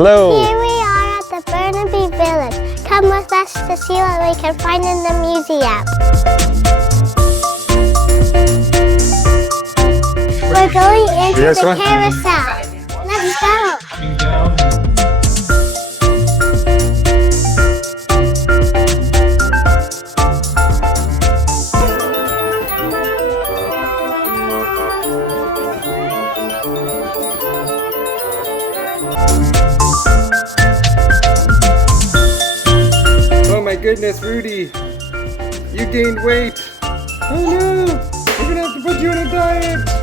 Hello. Here we are at the Burnaby Village. Come with us to see what we can find in the museum. We're going into the carousel. Let's go. Oh my goodness, Rudy. You gained weight. Oh no. We're gonna have to put you on a diet.